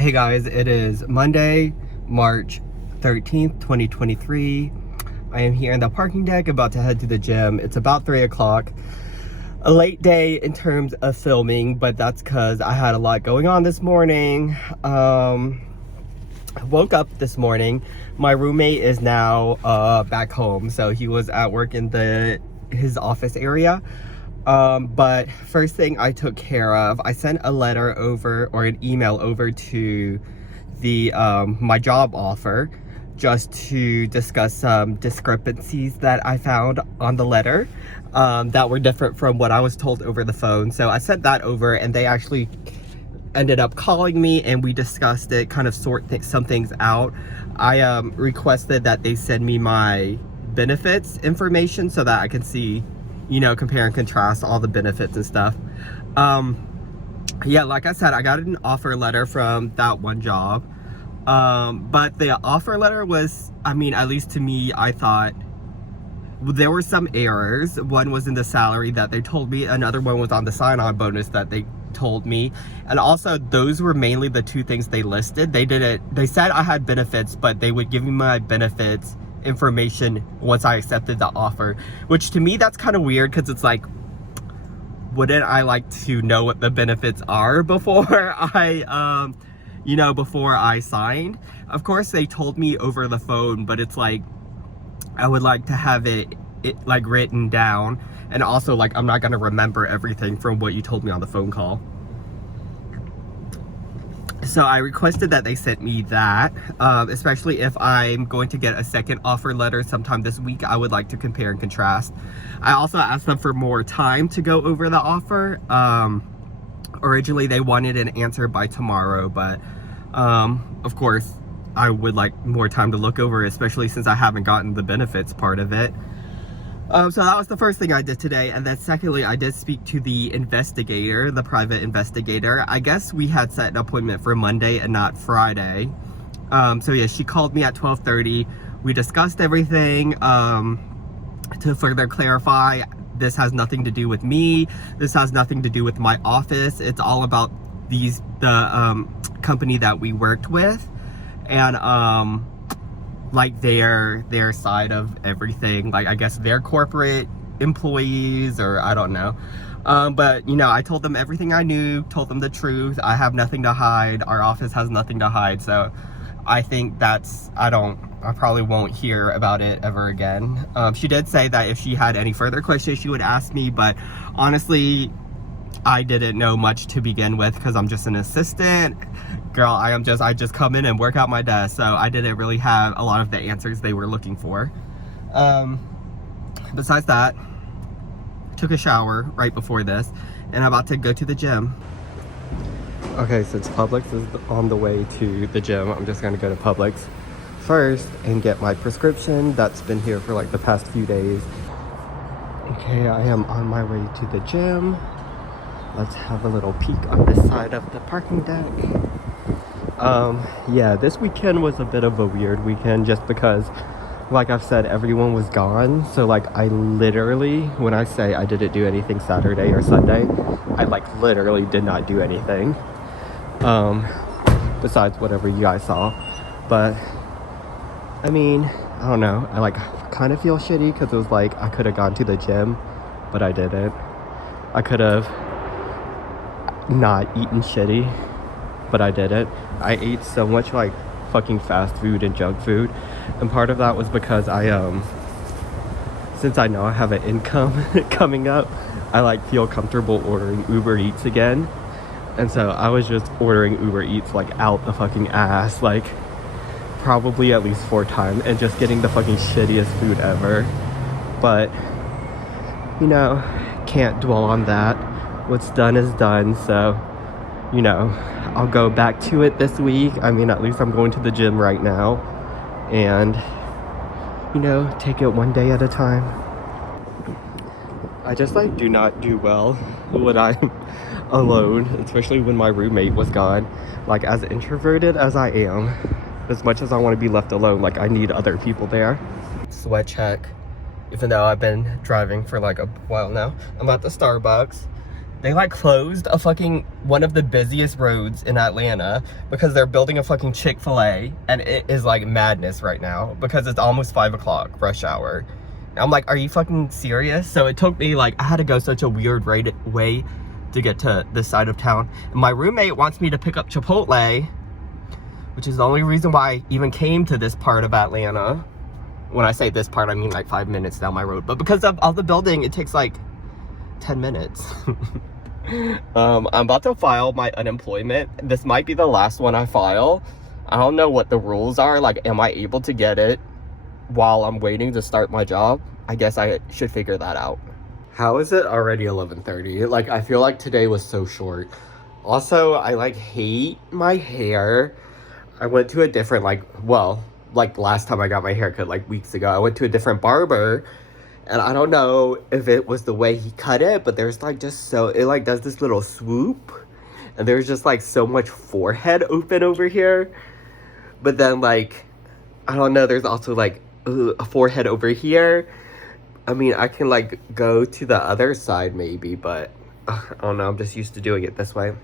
Hey guys, it is Monday, March 13th, 2023. I am here in the parking deck about to head to the gym. It's about 3 o'clock. A late day in terms of filming, but that's because I had a lot going on this morning. I woke up this morning. My roommate is now back home, so he was at work in his office area. But first thing I took care of, I sent a letter over, or an email over to the my job offer, just to discuss some discrepancies that I found on the letter that were different from what I was told over the phone. So I sent that over, and they actually ended up calling me, and we discussed it, kind of some things out. I requested that they send me my benefits information so that I can see, you know, compare and contrast all the benefits and stuff. Yeah, like I said, I got an offer letter from that one job. But the offer letter was, I mean, at least to me, I thought there were some errors. One was in the salary that they told me. Another one was on the sign-on bonus that they told me. And also, those were mainly the two things they listed. They said I had benefits, but they would give me my benefits information once I accepted the offer, which to me that's kind of weird, because it's like, wouldn't I like to know what the benefits are before I before I signed? Of course they told me over the phone, but it's like I would like to have it like written down, and also like I'm not gonna remember everything from what you told me on the phone call. So I requested that they sent me that, especially if I'm going to get a second offer letter sometime this week. I would like to compare and contrast. I also asked them for more time to go over the offer. Originally they wanted an answer by tomorrow, but of course I would like more time to look over, especially since I haven't gotten the benefits part of it. So that was the first thing I did today. And then secondly, I did speak to the investigator, the private investigator. I guess we had set an appointment for Monday and not Friday. So yeah, she called me at 12:30. We discussed everything. To further clarify, this has nothing to do with me. This has nothing to do with my office. It's all about the company that we worked with, and like their side of everything, like I guess their corporate employees, or I don't know. But you know, I told them everything I knew, told them the truth. I have nothing to hide. Our office has nothing to hide. So I think that's, I probably won't hear about it ever again. She did say that if she had any further questions, she would ask me, but honestly, I didn't know much to begin with, because I'm just an assistant. Girl, I just come in and work out my desk, so I didn't really have a lot of the answers they were looking for. Besides that, took a shower right before this, and I'm about to go to the gym. Okay, since Publix is on the way to the gym, I'm just gonna go to Publix first and get my prescription that's been here for like the past few days. Okay, I am on my way to the gym. Let's have a little peek on this side of the parking deck. Yeah, this weekend was a bit of a weird weekend, just because, like I've said, everyone was gone. So like I literally, when I say I didn't do anything Saturday or Sunday, I like literally did not do anything. Besides whatever you guys saw. But I mean, I don't know. I like kind of feel shitty, because it was like I could have gone to the gym, but I didn't. I could have not eaten shitty, but I didn't. I ate so much like fucking fast food and junk food, and part of that was because I since I know I have an income coming up, I like feel comfortable ordering Uber Eats again. And so I was just ordering Uber Eats like out the fucking ass, like probably at least 4 times, and just getting the fucking shittiest food ever. But you know, can't dwell on that. What's done is done. So you know, I'll go back to it this week. I mean, at least I'm going to the gym right now, and you know, take it one day at a time. I just like do not do well when I'm alone, especially when my roommate was gone. Like, as introverted as I am, as much as I want to be left alone, like I need other people there. Sweat check. Even though I've been driving for like a while now, I'm at the Starbucks. They like closed a fucking one of the busiest roads in Atlanta because they're building a fucking Chick-fil-A, and it is like madness right now because it's almost 5 o'clock rush hour. And I'm like, are you fucking serious? So it took me like, I had to go such a weird way to get to this side of town. And my roommate wants me to pick up Chipotle, which is the only reason why I even came to this part of Atlanta. When I say this part, I mean like 5 minutes down my road. But because of all the building, it takes like 10 minutes. I'm about to file my unemployment. This might be the last one I file. I don't know what the rules are. Like, am I able to get it while I'm waiting to start my job? I guess I should figure that out. How is it already 11:30? Like, I feel like today was so short. Also, I like hate my hair. I went to a different, like last time I got my haircut, like weeks ago, I went to a different barber. And I don't know if it was the way he cut it, but there's like it like does this little swoop. And there's just like so much forehead open over here. But then like, I don't know, there's also like a forehead over here. I mean, I can like go to the other side maybe, but I don't know, I'm just used to doing it this way.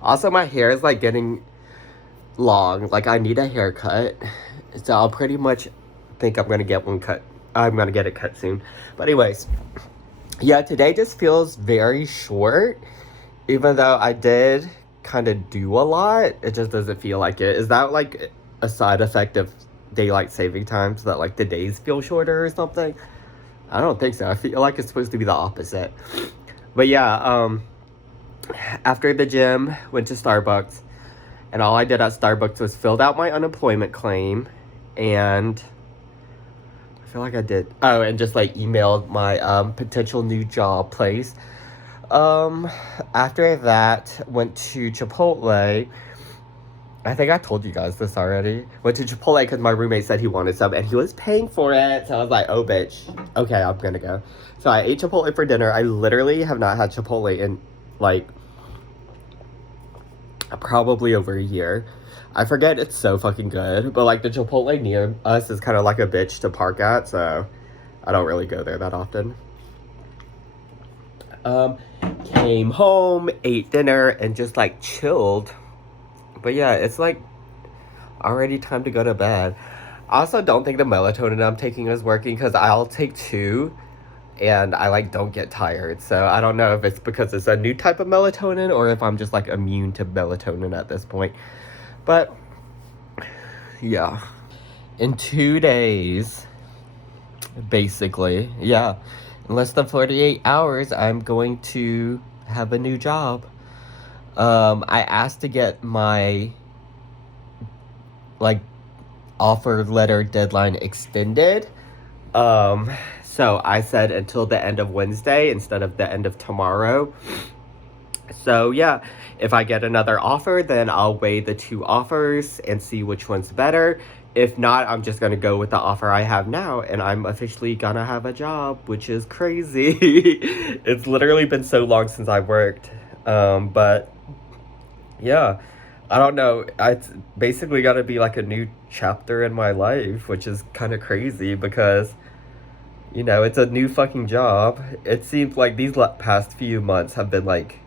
Also, my hair is like getting long. Like, I need a haircut. So I'll pretty much think I'm gonna get one cut. I'm gonna get it cut soon. But anyways, yeah, today just feels very short. Even though I did kind of do a lot, it just doesn't feel like it. Is that like a side effect of daylight saving time, so that like the days feel shorter or something? I don't think so. I feel like it's supposed to be the opposite. But yeah, after the gym, went to Starbucks. And all I did at Starbucks was filled out my unemployment claim. And I feel like I did. Oh, and just like emailed my potential new job place. After that, went to Chipotle. I think I told you guys this already. Went to Chipotle because my roommate said he wanted some and he was paying for it. So I was like, oh, bitch. Okay, I'm gonna go. So I ate Chipotle for dinner. I literally have not had Chipotle in like probably over a year. I forget, it's so fucking good. But like the Chipotle near us is kind of like a bitch to park at. So I don't really go there that often. Came home, ate dinner, and just like chilled. But yeah, it's like already time to go to bed. I also don't think the melatonin I'm taking is working because I'll take 2 and I like don't get tired. So I don't know if it's because it's a new type of melatonin or if I'm just like immune to melatonin at this point. But yeah, in 2 days, basically, yeah, in less than 48 hours, I'm going to have a new job. I asked to get my like offer letter deadline extended. So I said until the end of Wednesday instead of the end of tomorrow. So yeah, if I get another offer, then I'll weigh the 2 offers and see which one's better. If not, I'm just gonna go with the offer I have now, and I'm officially gonna have a job, which is crazy. It's literally been so long since I worked. But yeah, I don't know. It's basically gotta be like a new chapter in my life, which is kind of crazy because, you know, it's a new fucking job. It seems like these past few months have been like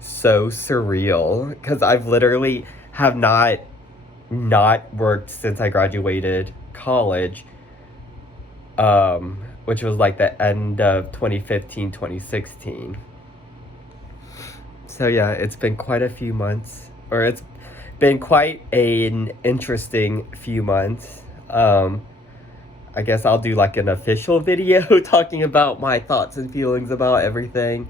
so surreal because I've literally have not worked since I graduated college, which was like the end of 2015, 2016. So yeah, it's been quite a few months, or it's been quite an interesting few months. I guess I'll do like an official video talking about my thoughts and feelings about everything.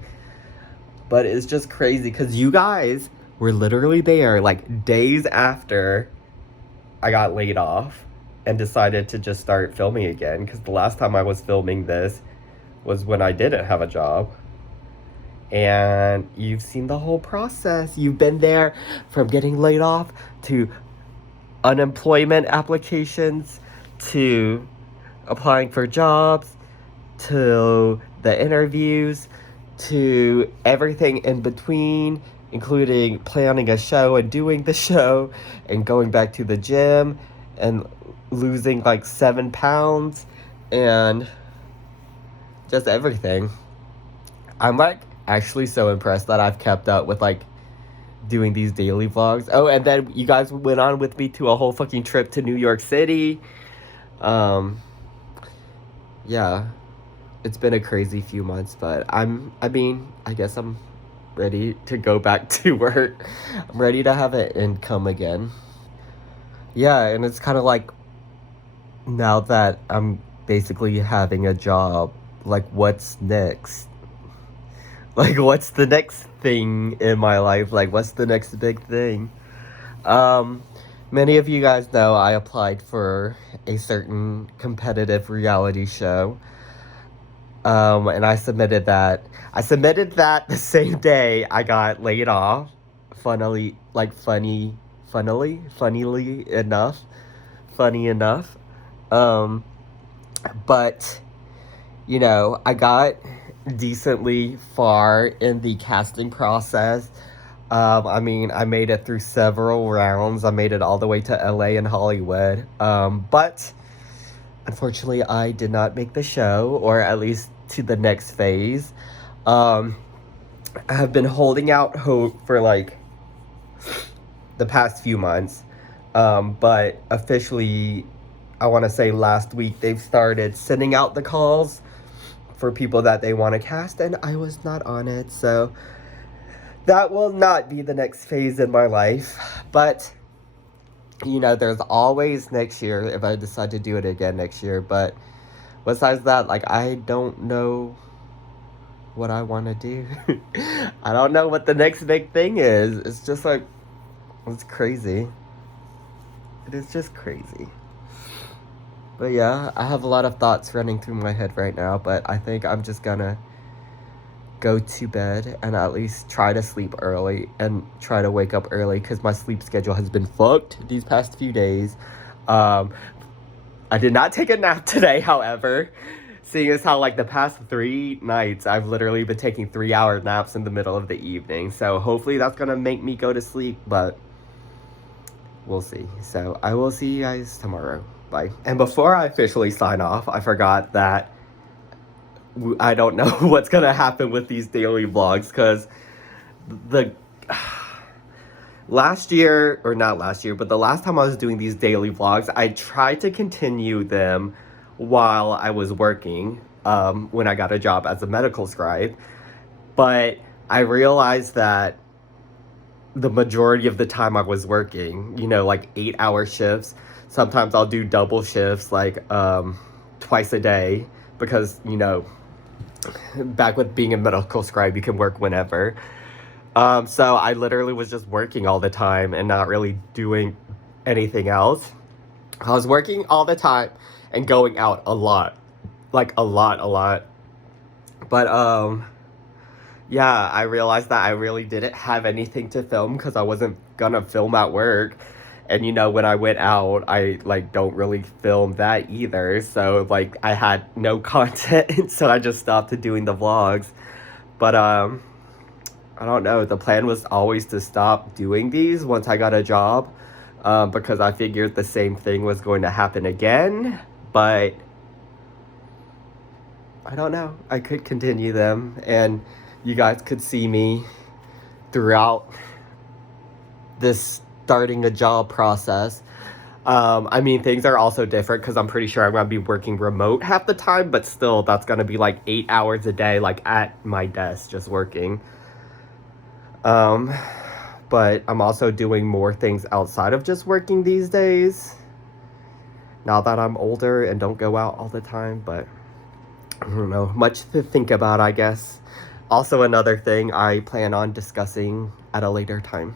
But it's just crazy because you guys were literally there like days after I got laid off and decided to just start filming again, because the last time I was filming this was when I didn't have a job. And you've seen the whole process. You've been there from getting laid off to unemployment applications to applying for jobs to the interviews to everything in between, including planning a show and doing the show and going back to the gym and losing like 7 pounds and just everything. I'm like actually so impressed that I've kept up with like doing these daily vlogs. Oh, and then you guys went on with me to a whole fucking trip to New York City. Yeah, it's been a crazy few months, but I mean, I guess I'm ready to go back to work. I'm ready to have an income again. Yeah, and it's kind of like now that I'm basically having a job, like what's next? Like what's the next thing in my life? Like what's the next big thing? Um, Many of you guys know I applied for a certain competitive reality show. And I submitted that. I submitted that the same day I got laid off. Funnily enough. Funny enough. Um, but, you know, I got decently far in the casting process. I mean, I made it through several rounds. I made it all the way to LA and Hollywood. But unfortunately, I did not make the show, or at least to the next phase. I have been holding out hope for like the past few months. But officially, I want to say last week, they've started sending out the calls for people that they want to cast, and I was not on it. So that will not be the next phase in my life. But, you know, there's always next year if I decide to do it again next year. But besides that, like, I don't know what I want to do. I don't know what the next big thing is. It's just like, it's crazy. It is just crazy. But yeah, I have a lot of thoughts running through my head right now, but I think I'm just gonna go to bed and at least try to sleep early and try to wake up early, because my sleep schedule has been fucked these past few days. I did not take a nap today, however, seeing as how like the past 3 nights I've literally been taking 3-hour naps in the middle of the evening. So hopefully that's gonna make me go to sleep, but we'll see. So I will see you guys tomorrow. Bye. And before I officially sign off, I forgot that I don't know what's gonna happen with these daily vlogs, because the last year, or not last year, but the last time I was doing these daily vlogs, I tried to continue them while I was working, when I got a job as a medical scribe. But I realized that the majority of the time I was working, you know, like 8-hour shifts. Sometimes I'll do double shifts, like twice a day, because, you know, back with being a medical scribe, you can work whenever. So I literally was just working all the time and not really doing anything else. I was working all the time and going out a lot. Like a lot. But yeah, I realized that I really didn't have anything to film because I wasn't gonna film at work. And, you know, when I went out, I, like, don't really film that either. So, like, I had no content, so I just stopped doing the vlogs. But, I don't know. The plan was always to stop doing these once I got a job, because I figured the same thing was going to happen again. But I don't know. I could continue them, and you guys could see me throughout this starting a job process. I mean, things are also different because I'm pretty sure I'm going to be working remote half the time, but still, that's going to be like 8 hours a day, like at my desk, just working. But I'm also doing more things outside of just working these days, now that I'm older and don't go out all the time. But I don't know, much to think about, I guess. Also, another thing I plan on discussing at a later time.